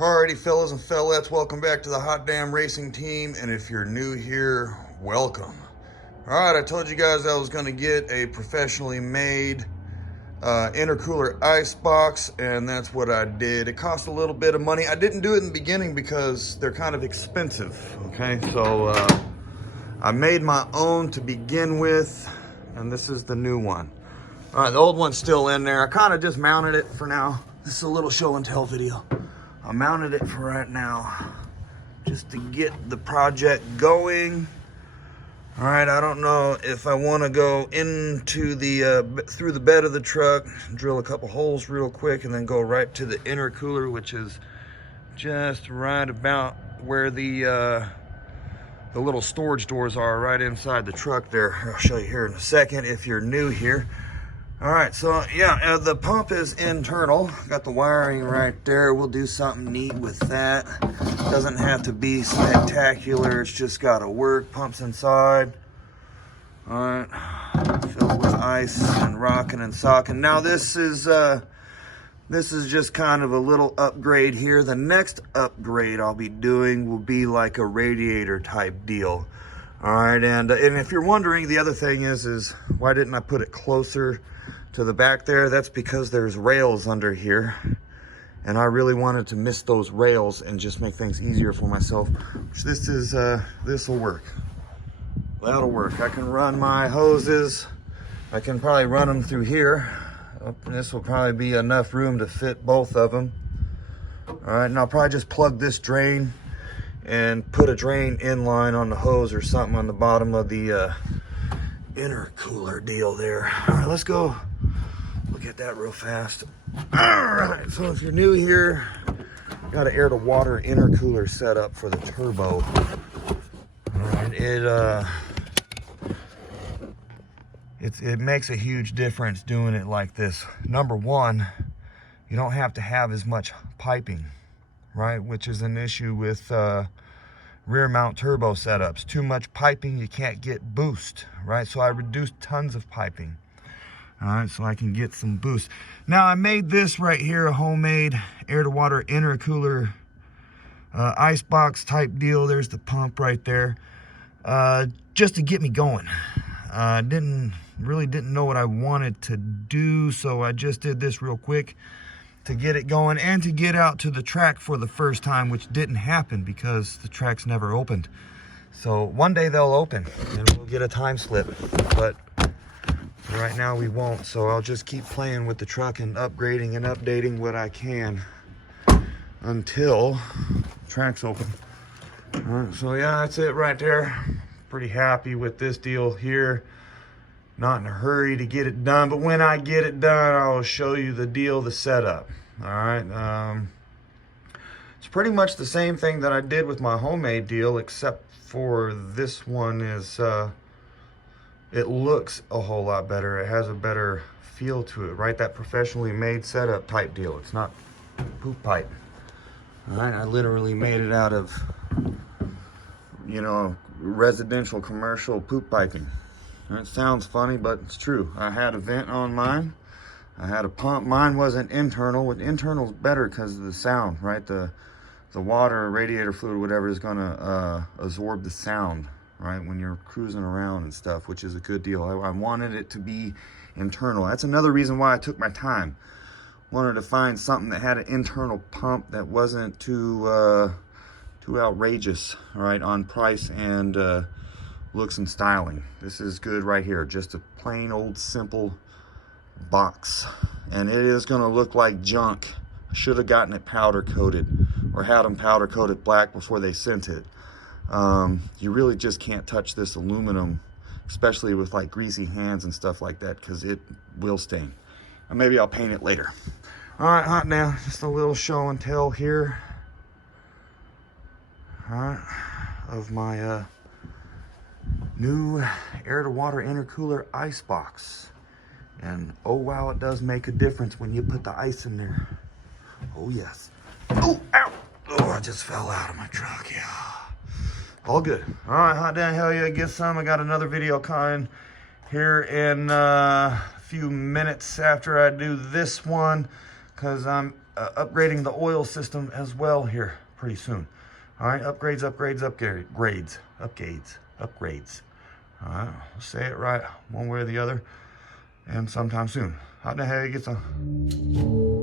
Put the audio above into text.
Alrighty, fellas and fellettes, welcome back to the Hot Damn Racing Team, and if you're new here, welcome. Alright, I told you guys I was going to get a professionally made intercooler icebox, and that's what I did. It cost a little bit of money. I didn't do it in the beginning because they're kind of expensive, okay? So I made my own to begin with, and this is the new one. Alright, the old one's still in there. I kind of just mounted it for now. This is a little show and tell video. I mounted it for right now just to get the project going. All right, I don't know if I want to go into the through the bed of the truck, drill a couple holes real quick, and then go right to the intercooler, which is just right about where the little storage doors are, right inside the truck there. I'll show you here in a second if you're new here. All right, so yeah, the pump is internal. Got the wiring right there. We'll do something neat with that. Doesn't have to be spectacular. It's just got to work. Pump's inside. All right, filled with ice and rocking and socking. Now this is just kind of a little upgrade here. The next upgrade I'll be doing will be like a radiator type deal. All right, and if you're wondering, the other thing is why didn't I put it closer to the back there? That's because there's rails under here, and I really wanted to miss those rails and just make things easier for myself. Which this will work. That'll work. I can run my hoses. I can probably run them through here. This will probably be enough room to fit both of them. All right, and I'll probably just plug this drain and put a drain inline on the hose or something on the bottom of the intercooler deal there. All right, let's go look at that real fast. All right, so if you're new here, got an air to water intercooler set up for the turbo. All right, it makes a huge difference doing it like this. Number one, you don't have to have as much piping, right? Which is an issue with rear mount turbo setups. Too much piping, you can't get boost, right? So I reduced tons of piping, all right, so I can get some boost. Now I made this right here a homemade air to water intercooler icebox type deal. There's the pump right there, just to get me going. Really didn't know what I wanted to do, so I just did this real quick to get it going and to get out to the track for the first time, which didn't happen because the track's never opened. So one day they'll open and we'll get a time slip, but right now we won't. So I'll just keep playing with the truck and upgrading and updating what I can until the track's open. All right, so yeah, that's it right there. Pretty happy with this deal here. Not in a hurry to get it done, but when I get it done, I'll show you the deal, the setup. All right, it's pretty much the same thing that I did with my homemade deal, except for this one is it looks a whole lot better. It has a better feel to it, right? That professionally made setup type deal. It's not poop pipe. All right, I literally made it out of, you know, residential commercial poop piping. It sounds funny, but it's true. I had a vent on mine. I had a pump. Mine wasn't internal. With internal's better because of the sound, right? The water, radiator fluid, whatever, is gonna absorb the sound, right? When you're cruising around and stuff, which is a good deal. I wanted it to be internal. That's another reason why I took my time. Wanted to find something that had an internal pump that wasn't too outrageous, right, on price and looks and styling. This is good right here. Just a plain old simple box, and it is going to look like junk. I should have gotten it powder coated or had them powder coated black before they sent it. You really just can't touch this aluminum, especially with like greasy hands and stuff like that, because it will stain. Or maybe I'll paint it later. All right, hot now, just a little show and tell here, all right, of my new air to water intercooler icebox. And oh wow, it does make a difference when you put the ice in there. Oh yes. Oh, ow. Oh, I just fell out of my truck. Yeah, all good. All right, hot damn, hell yeah, get some. I got another video coming here in a few minutes after I do this one, because I'm upgrading the oil system as well here pretty soon. All right, upgrades. All right, let's say it right one way or the other, and sometime soon. How the heck gets on?